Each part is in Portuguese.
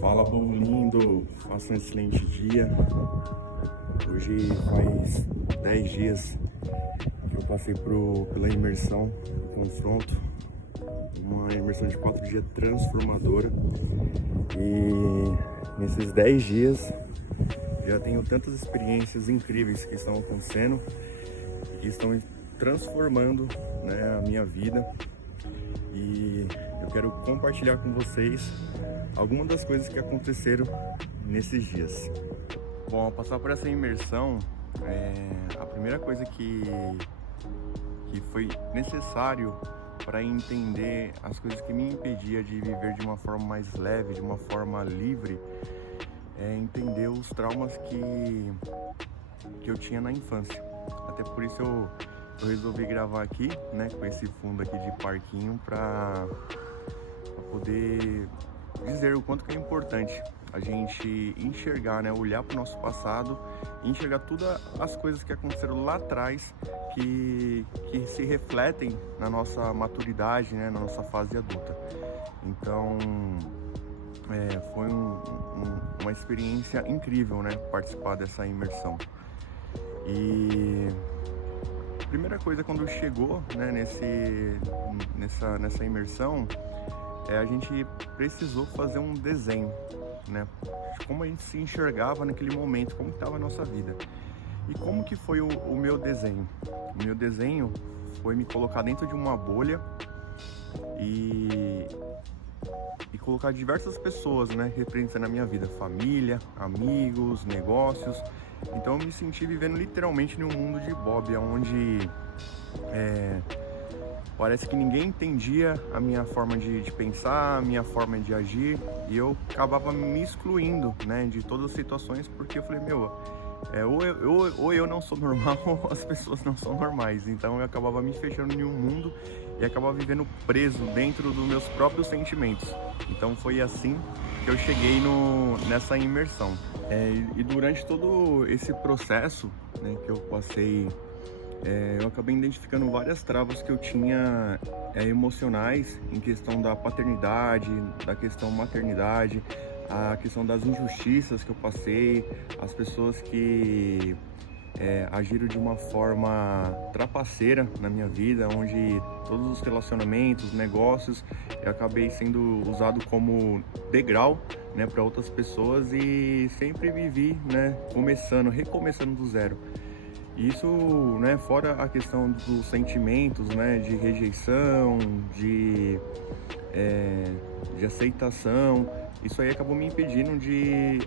Fala, povo lindo, faça um excelente dia. Hoje faz 10 dias que eu passei pela imersão do confronto, uma imersão de 4 dias transformadora. E nesses 10 dias já tenho tantas experiências incríveis que estão acontecendo e que estão transformando, né, a minha vida. E eu quero compartilhar com vocês algumas das coisas que aconteceram nesses dias. Bom, ao passar por essa imersão, a primeira coisa que foi necessário para entender as coisas que me impedia de viver de uma forma mais leve, de uma forma livre, é entender os traumas que eu tinha na infância. Até por isso eu resolvi gravar aqui, né, com esse fundo aqui de parquinho, para poder dizer o quanto que é importante a gente enxergar, né, olhar para o nosso passado e enxergar todas as coisas que aconteceram lá atrás que se refletem na nossa maturidade, né, na nossa fase adulta. Então foi uma experiência incrível, né, participar dessa imersão. E a primeira coisa, quando chegou, né, nessa imersão, a gente precisou fazer um desenho, né, de como a gente se enxergava naquele momento, como estava a nossa vida. E como que foi o meu desenho? O meu desenho foi me colocar dentro de uma bolha e colocar diversas pessoas, né, representando a minha vida, família, amigos, negócios. Então eu me senti vivendo literalmente num mundo de Bob, onde parece que ninguém entendia a minha forma de pensar, a minha forma de agir, e eu acabava me excluindo, né, de todas as situações, porque eu falei, ou eu não sou normal, ou as pessoas não são normais. Então eu acabava me fechando em um mundo e acabava vivendo preso dentro dos meus próprios sentimentos. Então foi assim que eu cheguei nessa imersão. E durante todo esse processo, né, que eu passei, eu acabei identificando várias travas que eu tinha emocionais em questão da paternidade, da questão maternidade, a questão das injustiças que eu passei, as pessoas que agiram de uma forma trapaceira na minha vida, onde todos os relacionamentos, negócios, eu acabei sendo usado como degrau, né, para outras pessoas, e sempre vivi, né, recomeçando do zero. Isso, né, fora a questão dos sentimentos, né, de rejeição, de aceitação. Isso aí acabou me impedindo de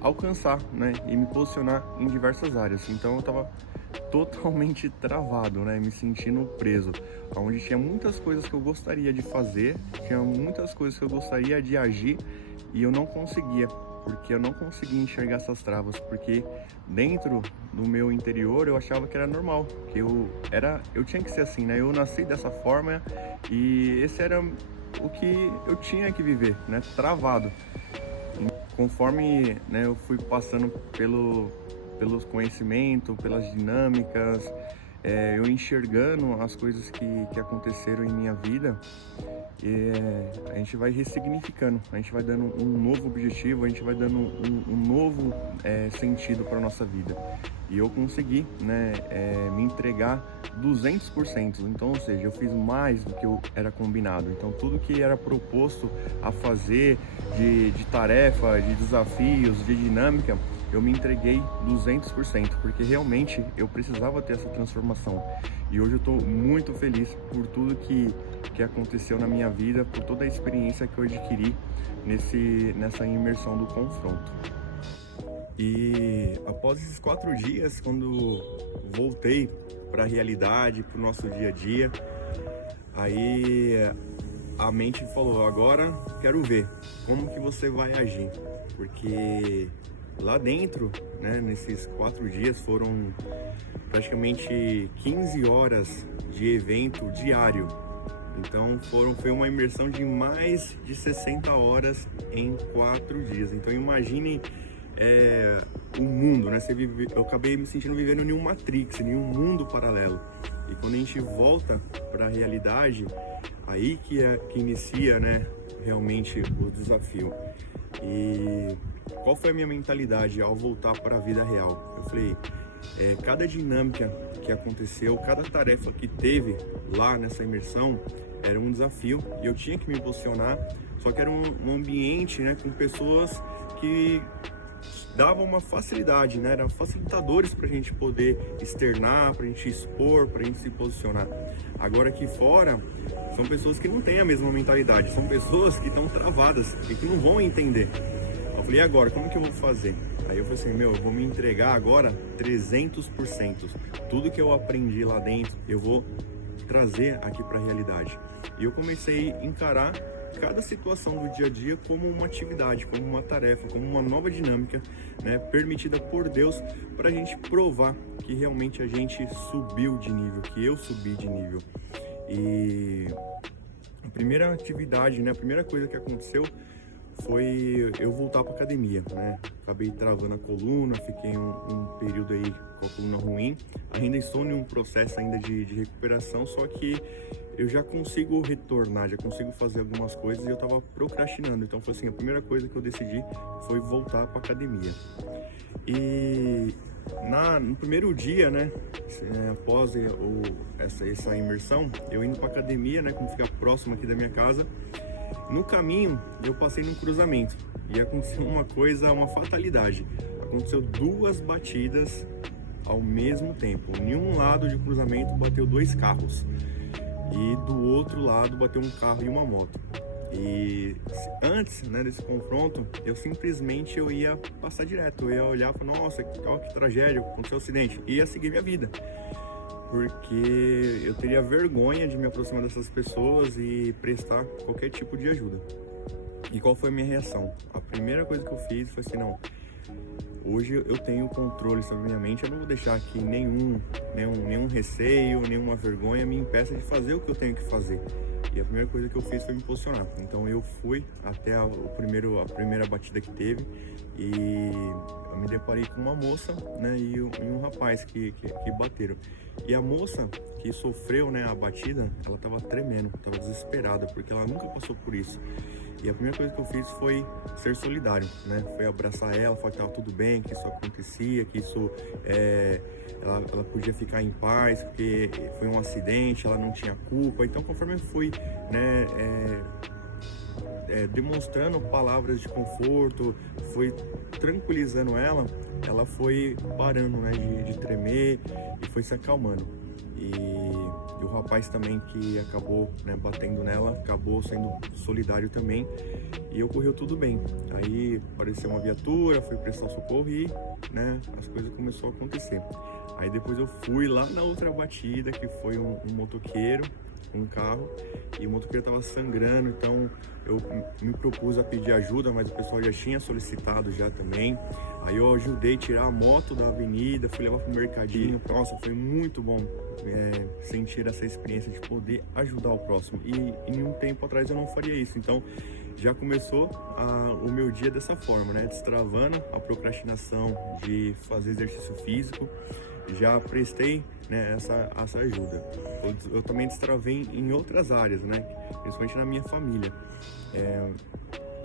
alcançar, né, e me posicionar em diversas áreas. Então eu estava totalmente travado, né, me sentindo preso, onde tinha muitas coisas que eu gostaria de fazer, tinha muitas coisas que eu gostaria de agir, e eu não conseguia, porque eu não conseguia enxergar essas travas, porque dentro do meu interior eu achava que era normal, que eu tinha que ser assim, né, eu nasci dessa forma e esse era o que eu tinha que viver, né, travado. Conforme, né, eu fui passando pelos conhecimentos, pelas dinâmicas, eu enxergando as coisas que aconteceram em minha vida, a gente vai ressignificando, a gente vai dando um novo objetivo, a gente vai dando um novo sentido para a nossa vida. E eu consegui, né, me entregar 200%, então, ou seja, eu fiz mais do que eu era combinado. Então tudo que era proposto a fazer de tarefa, de desafios, de dinâmica, eu me entreguei 200%, porque realmente eu precisava ter essa transformação. E hoje eu estou muito feliz por tudo que aconteceu na minha vida, por toda a experiência que eu adquiri nessa imersão do confronto. E após esses 4 dias, quando voltei para a realidade, para o nosso dia a dia, aí a mente falou, agora quero ver como que você vai agir, porque lá dentro, né, nesses 4 dias foram praticamente 15 horas de evento diário. Então foi uma imersão de mais de 60 horas em 4 dias. Então imagine o mundo, né? Eu acabei me sentindo vivendo em um Matrix, em um mundo paralelo. E quando a gente volta para a realidade, aí que inicia, né, realmente o desafio. E qual foi a minha mentalidade ao voltar para a vida real? Eu falei, cada dinâmica que aconteceu, cada tarefa que teve lá nessa imersão era um desafio e eu tinha que me posicionar, só que era um ambiente, né, com pessoas que davam uma facilidade, né, eram facilitadores para a gente poder externar, para a gente expor, para a gente se posicionar. Agora aqui fora, são pessoas que não têm a mesma mentalidade, são pessoas que estão travadas e que não vão entender. Eu falei, e agora, como que eu vou fazer? Aí eu falei assim, eu vou me entregar agora 300%. Tudo que eu aprendi lá dentro, eu vou trazer aqui para a realidade. E eu comecei a encarar cada situação do dia a dia como uma atividade, como uma tarefa, como uma nova dinâmica, né, permitida por Deus para a gente provar que realmente a gente subiu de nível, que eu subi de nível. E a primeira atividade, né, a primeira coisa que aconteceu foi eu voltar para academia, né? Acabei travando a coluna, fiquei um período aí com a coluna ruim. Ainda estou em um processo ainda de recuperação, só que eu já consigo retornar, já consigo fazer algumas coisas e eu tava procrastinando. Então foi assim, a primeira coisa que eu decidi foi voltar para academia. E no primeiro dia, né, após essa imersão, eu indo para academia, né, como fica próximo aqui da minha casa. No caminho, eu passei num cruzamento e aconteceu uma coisa, uma fatalidade. Aconteceu 2 batidas ao mesmo tempo. Em um lado de cruzamento bateu 2 carros e do outro lado bateu um carro e uma moto. E antes, né, desse confronto, eu simplesmente ia passar direto. Eu ia olhar e falar, nossa, que tragédia, aconteceu um acidente. E ia seguir minha vida. Porque eu teria vergonha de me aproximar dessas pessoas e prestar qualquer tipo de ajuda. E qual foi a minha reação? A primeira coisa que eu fiz foi assim, não, hoje eu tenho controle sobre minha mente, eu não vou deixar que nenhum receio, nenhuma vergonha me impeça de fazer o que eu tenho que fazer. E a primeira coisa que eu fiz foi me posicionar. Então eu fui até a primeira batida que teve e eu me deparei com uma moça, né, e um rapaz que bateram. E a moça que sofreu, né, a batida, ela tava tremendo, tava desesperada, porque ela nunca passou por isso. E a primeira coisa que eu fiz foi ser solidário, né? Foi abraçar ela, falar que tava tudo bem, que isso acontecia, que isso ela podia ficar em paz, porque foi um acidente, ela não tinha culpa. Então, conforme eu fui, né, demonstrando palavras de conforto, foi tranquilizando ela, ela foi parando, né, de tremer e foi se acalmando. E o rapaz também que acabou, né, batendo nela, acabou sendo solidário também e ocorreu tudo bem. Aí apareceu uma viatura, foi prestar socorro e, né, as coisas começaram a acontecer. Aí depois eu fui lá na outra batida, que foi um motoqueiro, um carro, e o motoqueiro estava sangrando, então eu me propus a pedir ajuda, mas o pessoal já tinha solicitado já também. Aí eu ajudei a tirar a moto da avenida, fui levar para o mercadinho. Nossa, foi muito bom sentir essa experiência de poder ajudar o próximo. E em um tempo atrás eu não faria isso, então já começou o meu dia dessa forma, né? Destravando a procrastinação de fazer exercício físico. Já prestei, né, essa ajuda. Eu também destravei em outras áreas, né, principalmente na minha família.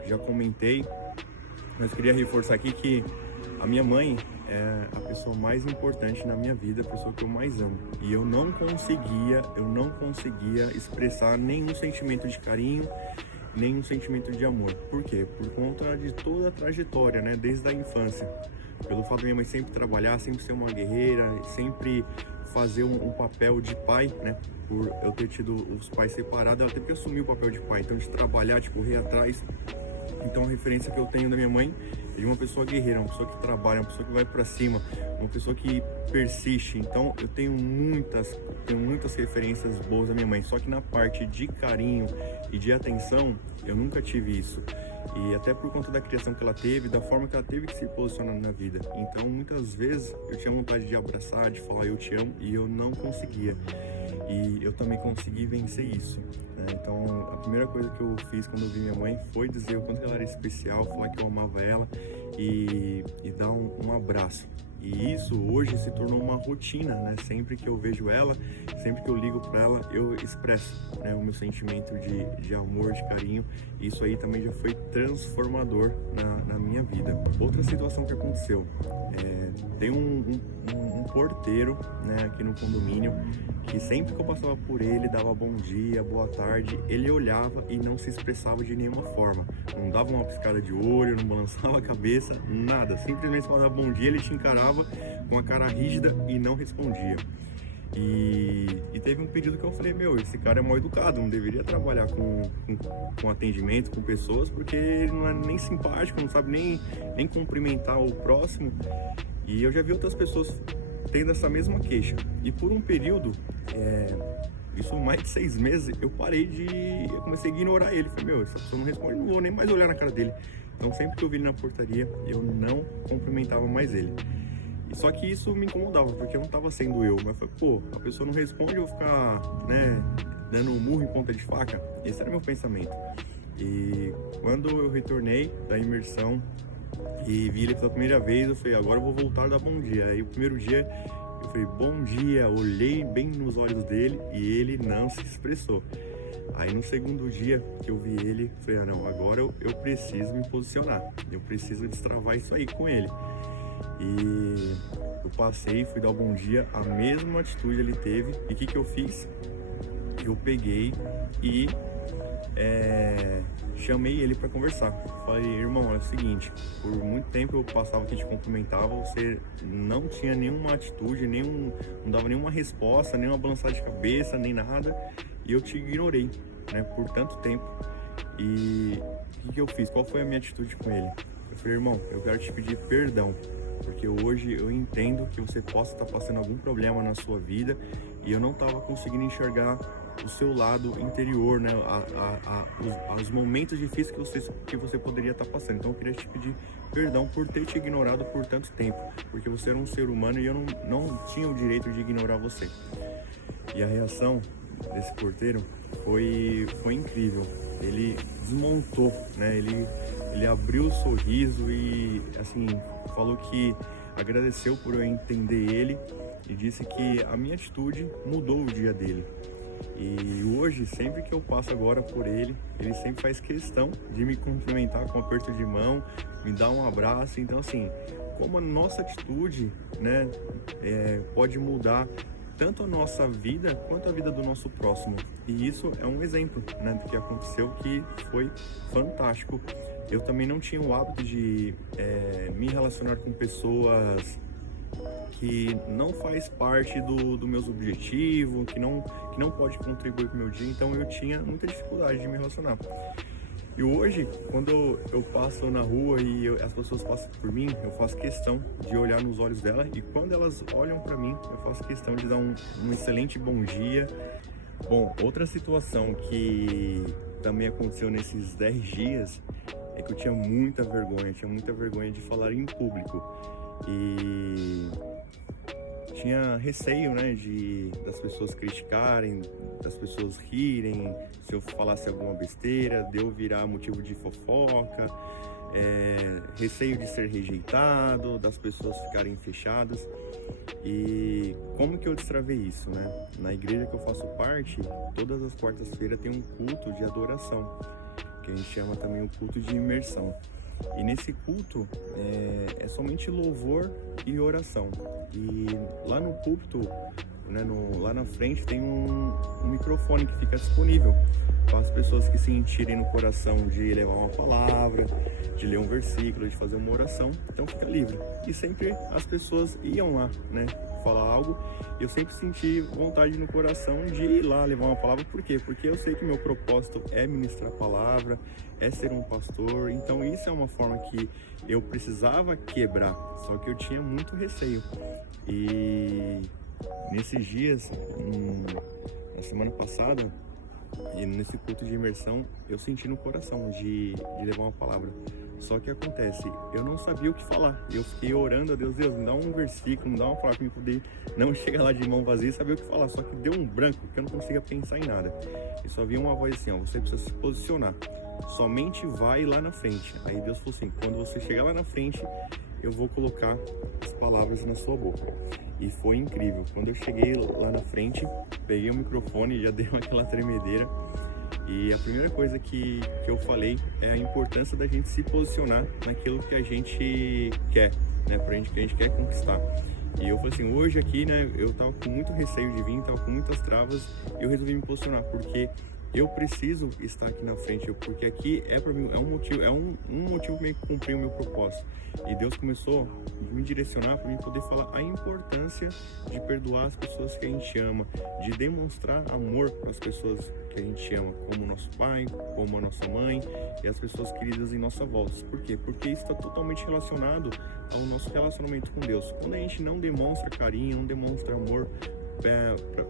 Já comentei, mas queria reforçar aqui que a minha mãe é a pessoa mais importante na minha vida, a pessoa que eu mais amo. E eu não conseguia expressar nenhum sentimento de carinho, nenhum sentimento de amor. Por quê? Por conta de toda a trajetória, né, desde a infância. Pelo fato da minha mãe sempre trabalhar, sempre ser uma guerreira, sempre fazer um papel de pai, né? Por eu ter tido os pais separados, ela teve que assumir o papel de pai. Então, de trabalhar, de correr atrás. Então, a referência que eu tenho da minha mãe é de uma pessoa guerreira, uma pessoa que trabalha, uma pessoa que vai pra cima, uma pessoa que persiste. Então, eu tenho muitas referências boas da minha mãe. Só que na parte de carinho e de atenção, eu nunca tive isso. E até por conta da criação que ela teve, da forma que ela teve que se posicionar na vida. Então, muitas vezes, eu tinha vontade de abraçar, de falar eu te amo, e eu não conseguia. E eu também consegui vencer isso, né? Então, a primeira coisa que eu fiz quando eu vi minha mãe foi dizer o quanto ela era especial, falar que eu amava ela e dar um abraço, E isso hoje se tornou uma rotina, né? Sempre que eu vejo ela, sempre que eu ligo para ela, eu expresso, né, o meu sentimento de amor, de carinho. Isso aí também já foi transformador na minha vida. Outra situação que aconteceu, tem um porteiro, né, aqui no condomínio, que sempre que eu passava por ele, dava bom dia, boa tarde, ele olhava e não se expressava de nenhuma forma. Não dava uma piscada de olho, não balançava a cabeça, nada. Simplesmente falava bom dia, ele te encarava com a cara rígida e não respondia. E teve um período que eu falei, esse cara é mal educado, não deveria trabalhar com atendimento, com pessoas, porque ele não é nem simpático, não sabe nem cumprimentar o próximo. E eu já vi outras pessoas tendo essa mesma queixa. E por um período, isso mais de 6 meses, eu comecei a ignorar ele. Falei, essa pessoa não responde, não vou nem mais olhar na cara dele. Então sempre que eu vi ele na portaria, eu não cumprimentava mais ele. Só que isso me incomodava, porque eu não estava sendo eu. Mas foi, a pessoa não responde, eu vou ficar, né, dando um murro em ponta de faca. Esse era meu pensamento. E quando eu retornei da imersão e vi ele pela primeira vez, eu falei, agora eu vou voltar a dar bom dia. Aí o primeiro dia eu falei, bom dia, olhei bem nos olhos dele e ele não se expressou. Aí no segundo dia que eu vi ele, eu falei, não, agora eu preciso me posicionar, eu preciso destravar isso aí com ele. E eu passei, fui dar um bom dia, a mesma atitude ele teve. E o que eu fiz? Eu peguei e chamei ele para conversar. Falei, irmão, é o seguinte, por muito tempo eu passava que te cumprimentava, você não tinha nenhuma atitude, não dava nenhuma resposta, nenhuma balançada de cabeça, nem nada, e eu te ignorei, né, por tanto tempo. E o que eu fiz? Qual foi a minha atitude com ele? Eu falei, irmão, eu quero te pedir perdão, porque hoje eu entendo que você possa estar passando algum problema na sua vida e eu não estava conseguindo enxergar o seu lado interior, né? Os momentos difíceis que você poderia estar passando. Então eu queria te pedir perdão por ter te ignorado por tanto tempo, porque você era um ser humano e eu não tinha o direito de ignorar você. E a reação desse porteiro foi incrível. Ele desmontou, né? Ele abriu o sorriso e, assim, falou que agradeceu por eu entender ele e disse que a minha atitude mudou o dia dele. E hoje, sempre que eu passo agora por ele sempre faz questão de me cumprimentar com um aperto de mão, me dar um abraço. Então, assim, como a nossa atitude, né, pode mudar tanto a nossa vida quanto a vida do nosso próximo. E isso é um exemplo, né, do que aconteceu, que foi fantástico. Eu também não tinha o hábito de me relacionar com pessoas que não faz parte do meus objetivos, que não pode contribuir com o meu dia, então eu tinha muita dificuldade de me relacionar. E hoje, quando eu passo na rua e as pessoas passam por mim, eu faço questão de olhar nos olhos dela, e quando elas olham para mim, eu faço questão de dar um excelente bom dia. Bom, outra situação que também aconteceu nesses 10 dias é que eu tinha muita vergonha de falar em público. E tinha receio, né, das pessoas criticarem, das pessoas rirem, se eu falasse alguma besteira, de eu virar motivo de fofoca, receio de ser rejeitado, das pessoas ficarem fechadas. E como que eu destravei isso, né? Na igreja que eu faço parte, todas as quartas-feiras tem um culto de adoração, que a gente chama também o culto de imersão. E nesse culto é somente louvor e oração. E lá no púlpito, né, lá na frente, tem um microfone que fica disponível para as pessoas que sentirem no coração de levar uma palavra, de ler um versículo, de fazer uma oração. Então fica livre. E sempre as pessoas iam lá, né, falar algo. Eu sempre senti vontade no coração de ir lá levar uma palavra. Por quê? Porque eu sei que meu propósito é ministrar a palavra, é ser um pastor. Então isso é uma forma que eu precisava quebrar, só que eu tinha muito receio. E nesses dias, na semana passada, e nesse culto de imersão, eu senti no coração de levar uma palavra. Só que acontece, eu não sabia o que falar. Eu fiquei orando a Deus, me dá um versículo, me dá uma palavra para eu poder não chegar lá de mão vazia e saber o que falar. Só que deu um branco, que eu não conseguia pensar em nada. E só havia uma voz assim, você precisa se posicionar. Somente vai lá na frente. Aí Deus falou assim, quando você chegar lá na frente, eu vou colocar as palavras na sua boca. E foi incrível. Quando eu cheguei lá na frente, peguei o microfone, já deu aquela tremedeira. E a primeira coisa que eu falei é a importância da gente se posicionar naquilo que a gente quer, né? Que a gente quer conquistar. E eu falei assim, hoje aqui, né, eu tava com muito receio de vir, tava com muitas travas, e eu resolvi me posicionar, porque eu preciso estar aqui na frente, porque aqui é para mim, é um motivo meio que cumprir o meu propósito. E Deus começou a me direcionar para mim poder falar a importância de perdoar as pessoas que a gente ama, de demonstrar amor para as pessoas que a gente ama, como o nosso pai, como a nossa mãe e as pessoas queridas em nossa volta. Por quê? Porque isso está totalmente relacionado ao nosso relacionamento com Deus. Quando a gente não demonstra carinho, não demonstra amor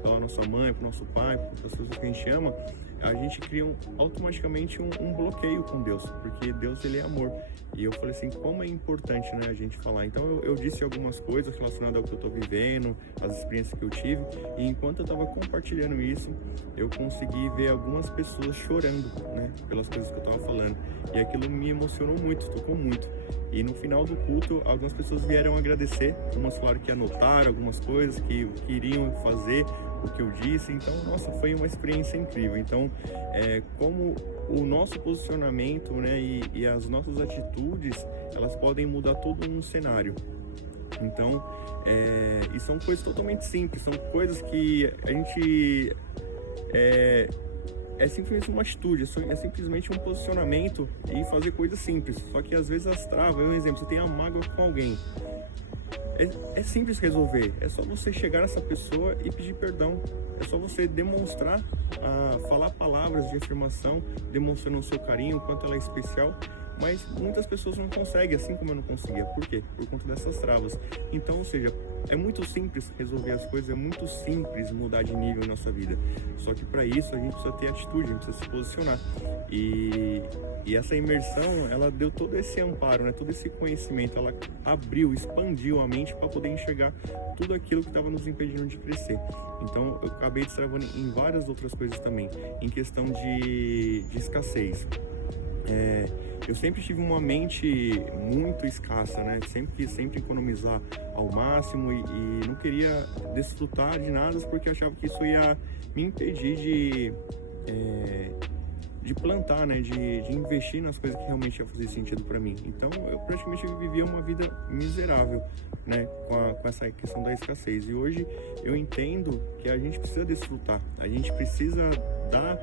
pela nossa mãe, para o nosso pai, para as pessoas que a gente ama, a gente cria automaticamente um bloqueio com Deus, porque Deus, ele é amor. E eu falei assim, como é importante, né, a gente falar. Então eu disse algumas coisas relacionadas ao que eu estou vivendo, as experiências que eu tive, e enquanto eu estava compartilhando isso, eu consegui ver algumas pessoas chorando, né, pelas coisas que eu estava falando. E aquilo me emocionou muito, tocou muito. E no final do culto, algumas pessoas vieram agradecer, umas falaram que anotaram algumas coisas, que iriam fazer o que eu disse. Então, nossa, foi uma experiência incrível. Então, como o nosso posicionamento, né, e as nossas atitudes, elas podem mudar todo um cenário. Então, e são coisas totalmente simples, são coisas que a gente... É simplesmente uma atitude, é simplesmente um posicionamento e fazer coisas simples. Só que às vezes as travas, um exemplo, você tem uma mágoa com alguém. É simples resolver, é só você chegar nessa pessoa e pedir perdão. É só você demonstrar, falar palavras de afirmação, demonstrando o seu carinho, o quanto ela é especial. Mas muitas pessoas não conseguem, assim como eu não conseguia. Por quê? Por conta dessas travas. Então, ou seja, é muito simples resolver as coisas, é muito simples mudar de nível na nossa vida. Só que para isso a gente precisa ter atitude, a gente precisa se posicionar. E essa imersão, ela deu todo esse amparo, né? Todo esse conhecimento, ela abriu, expandiu a mente para poder enxergar tudo aquilo que estava nos impedindo de crescer. Então, eu acabei destravando em várias outras coisas também, em questão de escassez. Eu sempre tive uma mente muito escassa, né? Sempre economizar ao máximo e não queria desfrutar de nada porque eu achava que isso ia me impedir de plantar, né? De investir nas coisas que realmente iam fazer sentido para mim. Então eu praticamente vivia uma vida miserável, né? Com essa questão da escassez. E hoje eu entendo que a gente precisa desfrutar, a gente precisa dar...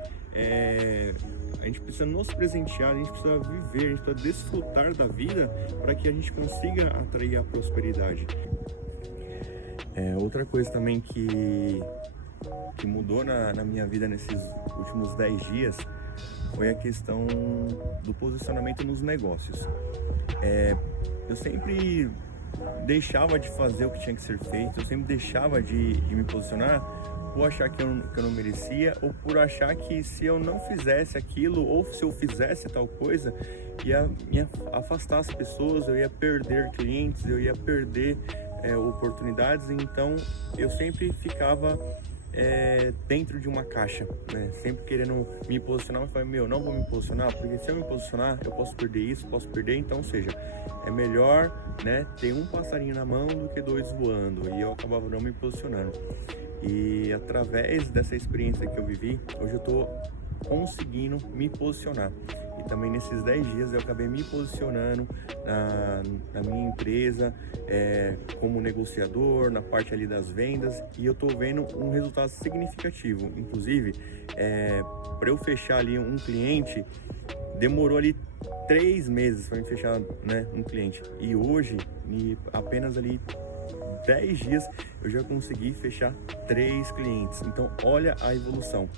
a gente precisa nos presentear, a gente precisa viver, a gente precisa desfrutar da vida para que a gente consiga atrair a prosperidade. Outra coisa também que mudou na minha vida nesses últimos 10 dias foi a questão do posicionamento nos negócios. Eu sempre deixava de fazer o que tinha que ser feito, eu sempre deixava de me posicionar por achar que eu não merecia, ou por achar que se eu não fizesse aquilo, ou se eu fizesse tal coisa, ia me afastar as pessoas, eu ia perder clientes, eu ia perder oportunidades. Então eu sempre ficava dentro de uma caixa, né? Sempre querendo me posicionar, mas falei, não vou me posicionar, porque se eu me posicionar, eu posso perder isso, posso perder. Então, ou seja, é melhor, né, ter um passarinho na mão do que 2 voando, e eu acabava não me posicionando. E através dessa experiência que eu vivi, hoje eu estou conseguindo me posicionar. E também nesses 10 dias eu acabei me posicionando na minha empresa, como negociador, na parte ali das vendas, e eu estou vendo um resultado significativo. Inclusive, para eu fechar ali um cliente, demorou ali 3 meses para eu fechar, né, um cliente. E hoje, apenas ali 10 dias, eu já consegui fechar 3 clientes. Então, olha a evolução.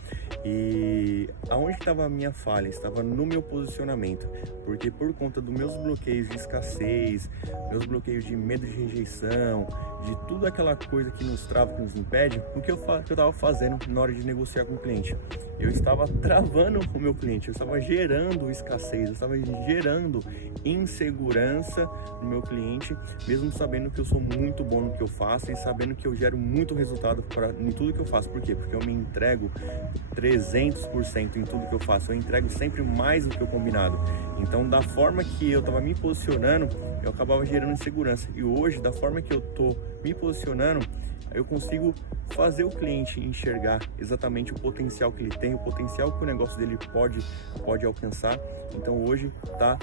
E aonde estava a minha falha? Estava no meu posicionamento. Porque por conta dos meus bloqueios de escassez, meus bloqueios de medo de rejeição, de tudo aquela coisa que nos trava, que nos impede, o que eu estava fazendo na hora de negociar com o cliente? Eu estava travando o meu cliente, eu estava gerando escassez, eu estava gerando insegurança no meu cliente, mesmo sabendo que eu sou muito bom no que eu faço e sabendo que eu gero muito resultado em tudo que eu faço. Por quê? Porque eu me entrego 300% em tudo que eu faço, eu entrego sempre mais do que o combinado. Então, da forma que eu estava me posicionando, eu acabava gerando insegurança. E hoje, da forma que eu tô me posicionando, eu consigo fazer o cliente enxergar exatamente o potencial que ele tem, o potencial que o negócio dele pode alcançar. Então hoje tá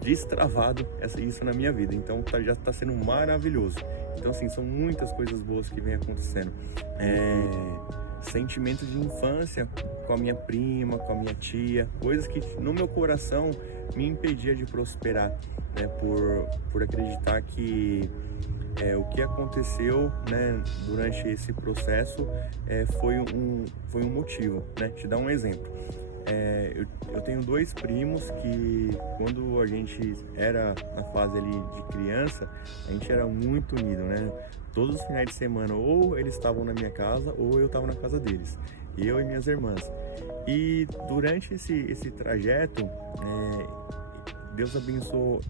destravado isso na minha vida, então já está sendo maravilhoso. Então assim, são muitas coisas boas que vem acontecendo. Sentimentos de infância com a minha prima, com a minha tia, coisas que no meu coração me impedia de prosperar, né, por acreditar que o que aconteceu, né, durante esse processo foi um motivo, né? Te dar um exemplo. Eu tenho 2 primos que, quando a gente era na fase ali de criança, a gente era muito unido, né? Todos os finais de semana, ou eles estavam na minha casa, ou eu estava na casa deles, eu e minhas irmãs. E durante esse trajeto, Deus abençoou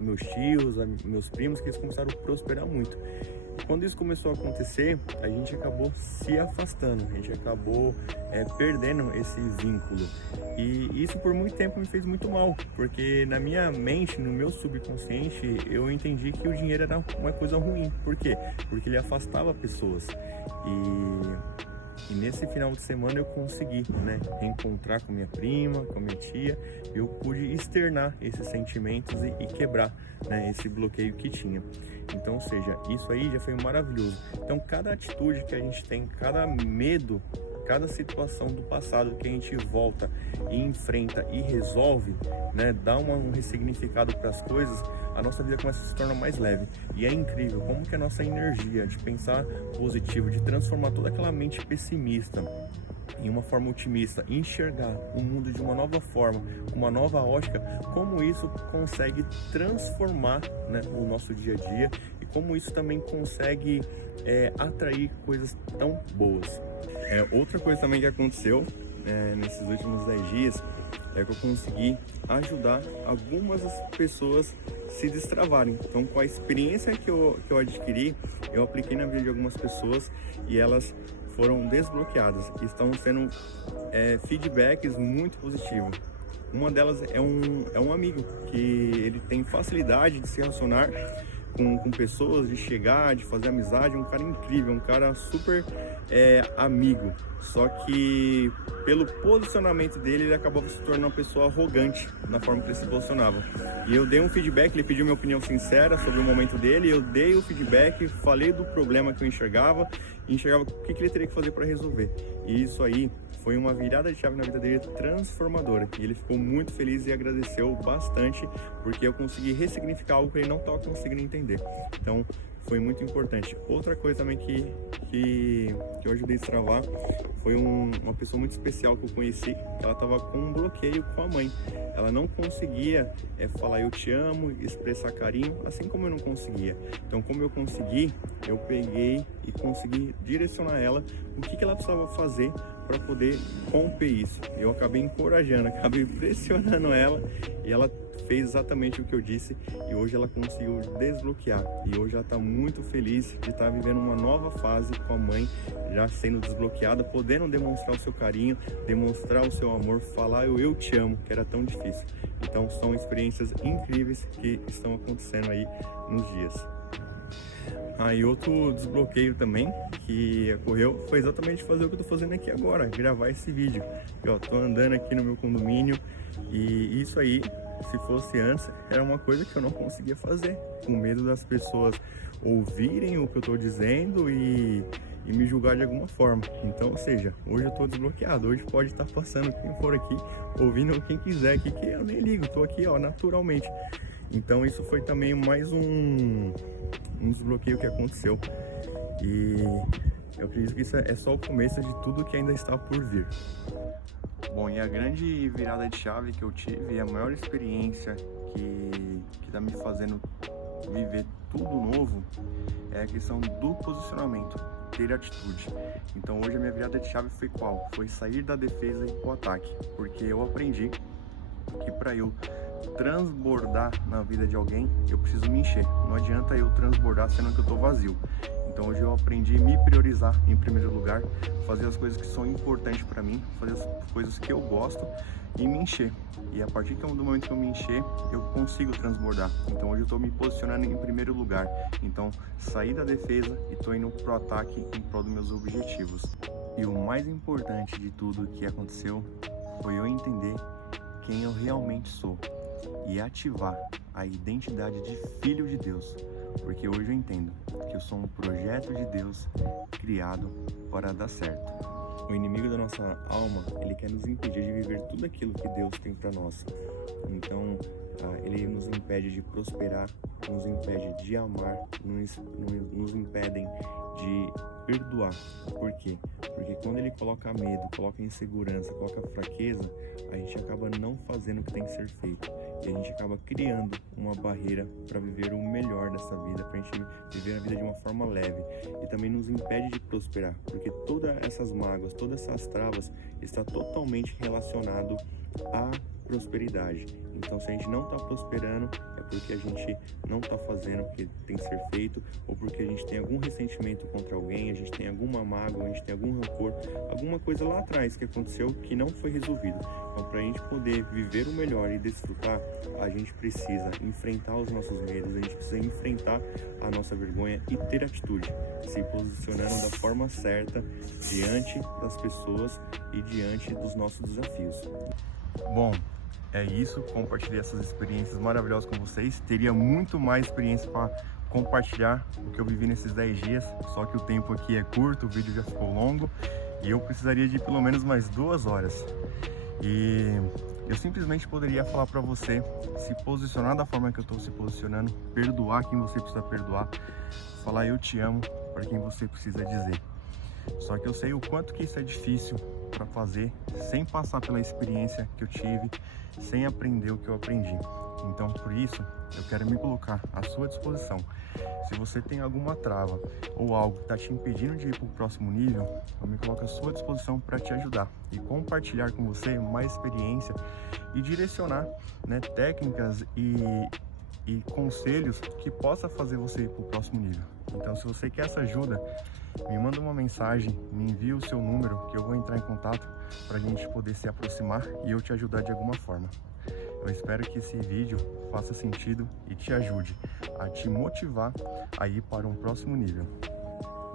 meus tios, meus primos, que eles começaram a prosperar muito. E quando isso começou a acontecer, a gente acabou se afastando, a gente acabou perdendo esse vínculo. E isso por muito tempo me fez muito mal, porque na minha mente, no meu subconsciente, eu entendi que o dinheiro era uma coisa ruim. Por quê? Porque ele afastava pessoas. E nesse final de semana eu consegui, né, reencontrar com minha prima, com a minha tia. Eu pude externar esses sentimentos e quebrar, né, esse bloqueio que tinha. Então, ou seja, isso aí já foi maravilhoso. Então, cada atitude que a gente tem, cada medo, cada situação do passado que a gente volta e enfrenta e resolve, né, dá um ressignificado para as coisas, a nossa vida começa a se tornar mais leve. E é incrível como que a nossa energia de pensar positivo, de transformar toda aquela mente pessimista em uma forma otimista, enxergar o mundo de uma nova forma, uma nova ótica, como isso consegue transformar, né, o nosso dia a dia, e como isso também consegue atrair coisas tão boas. Outra coisa também que aconteceu nesses últimos 10 dias é que eu consegui ajudar algumas pessoas se destravarem. Então, com a experiência que eu adquiri, eu apliquei na vida de algumas pessoas e elas foram desbloqueadas. Estão sendo feedbacks muito positivos. Uma delas é um amigo que ele tem facilidade de se relacionar com pessoas, de chegar, de fazer amizade. Um cara incrível, um cara super amigo. Só que pelo posicionamento dele, ele acabou se tornando uma pessoa arrogante na forma que ele se posicionava. E eu dei um feedback, ele pediu minha opinião sincera sobre o momento dele, eu dei o feedback, falei do problema que eu enxergava o que ele teria que fazer para resolver. E isso aí foi uma virada de chave na vida dele transformadora. E ele ficou muito feliz e agradeceu bastante, porque eu consegui ressignificar algo que ele não estava conseguindo entender. Então, foi muito importante. Outra coisa também que eu ajudei a destravar foi uma pessoa muito especial que eu conheci. Ela estava com um bloqueio com a mãe. Ela não conseguia falar eu te amo, expressar carinho, assim como eu não conseguia. Então, como eu consegui, eu peguei e consegui direcionar ela o que ela precisava fazer para poder romper isso. Eu acabei encorajando, acabei pressionando ela e ela fez exatamente o que eu disse, e hoje ela conseguiu desbloquear, e hoje ela está muito feliz de estar vivendo uma nova fase com a mãe, já sendo desbloqueada, podendo demonstrar o seu carinho, demonstrar o seu amor, falar eu te amo, que era tão difícil. Então são experiências incríveis que estão acontecendo aí nos dias. E outro desbloqueio também que ocorreu foi exatamente fazer o que eu tô fazendo aqui agora, gravar esse vídeo. Eu tô andando aqui no meu condomínio, e isso aí, se fosse antes, era uma coisa que eu não conseguia fazer, com medo das pessoas ouvirem o que eu tô dizendo e me julgar de alguma forma. Então, ou seja, hoje eu tô desbloqueado, hoje pode estar passando quem for aqui, ouvindo quem quiser aqui, que eu nem ligo, tô aqui, ó, naturalmente. Então isso foi também mais um desbloqueio que aconteceu, e eu acredito que isso é só o começo de tudo que ainda está por vir. Bom, e a grande virada de chave que eu tive, a maior experiência que tá me fazendo viver tudo novo, é a questão do posicionamento, ter atitude. Então hoje a minha virada de chave foi qual? Foi sair da defesa e ir pro ataque, porque eu aprendi que para eu transbordar na vida de alguém, eu preciso me encher. Não adianta eu transbordar sendo que eu tô vazio. Então hoje eu aprendi a me priorizar em primeiro lugar, fazer as coisas que são importantes para mim, fazer as coisas que eu gosto e me encher. E a partir do momento que eu me encher, eu consigo transbordar. Então hoje eu estou me posicionando em primeiro lugar. Então saí da defesa e estou indo pro ataque em prol dos meus objetivos. E o mais importante de tudo que aconteceu foi eu entender quem eu realmente sou e ativar a identidade de filho de Deus. Porque hoje eu entendo que eu sou um projeto de Deus criado para dar certo. O inimigo da nossa alma, ele quer nos impedir de viver tudo aquilo que Deus tem para nós. Então, ele nos impede de prosperar, nos impede de amar, nos impedem de perdoar. Por quê? Porque quando ele coloca medo, coloca insegurança, coloca fraqueza, a gente acaba não fazendo o que tem que ser feito. E a gente acaba criando uma barreira para viver o melhor dessa vida, para a gente viver a vida de uma forma leve. E também nos impede de prosperar, porque todas essas mágoas, todas essas travas está totalmente relacionado à prosperidade. Então, se a gente não está prosperando, é porque a gente não está fazendo o que tem que ser feito, ou porque a gente tem algum ressentimento contra alguém, a gente tem alguma mágoa, a gente tem algum rancor, alguma coisa lá atrás que aconteceu que não foi resolvido. Então, para a gente poder viver o melhor e desfrutar, a gente precisa enfrentar os nossos medos, a gente precisa enfrentar a nossa vergonha e ter atitude, se posicionando da forma certa diante das pessoas e diante dos nossos desafios. Bom, é isso, compartilhei essas experiências maravilhosas com vocês. Teria muito mais experiência para compartilhar o que eu vivi nesses 10 dias, só que o tempo aqui é curto, o vídeo já ficou longo e eu precisaria de pelo menos mais 2 horas. E eu simplesmente poderia falar para você se posicionar da forma que eu estou se posicionando, perdoar quem você precisa perdoar, falar eu te amo para quem você precisa dizer. Só que eu sei o quanto que isso é difícil para fazer sem passar pela experiência que eu tive, sem aprender o que eu aprendi. Então, por isso, eu quero me colocar à sua disposição. Se você tem alguma trava ou algo que está te impedindo de ir para o próximo nível, eu me coloco à sua disposição para te ajudar e compartilhar com você mais experiência e direcionar, né, técnicas e conselhos que possa fazer você ir para o próximo nível. Então, se você quer essa ajuda, me manda uma mensagem, me envia o seu número que eu vou entrar em contato para a gente poder se aproximar e eu te ajudar de alguma forma. Eu espero que esse vídeo faça sentido e te ajude a te motivar a ir para um próximo nível.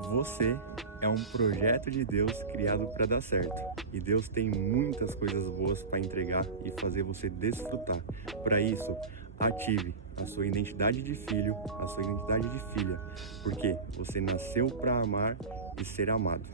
Você é um projeto de Deus criado para dar certo. E Deus tem muitas coisas boas para entregar e fazer você desfrutar. Para isso, ative a sua identidade de filho, a sua identidade de filha, porque você nasceu para amar e ser amado.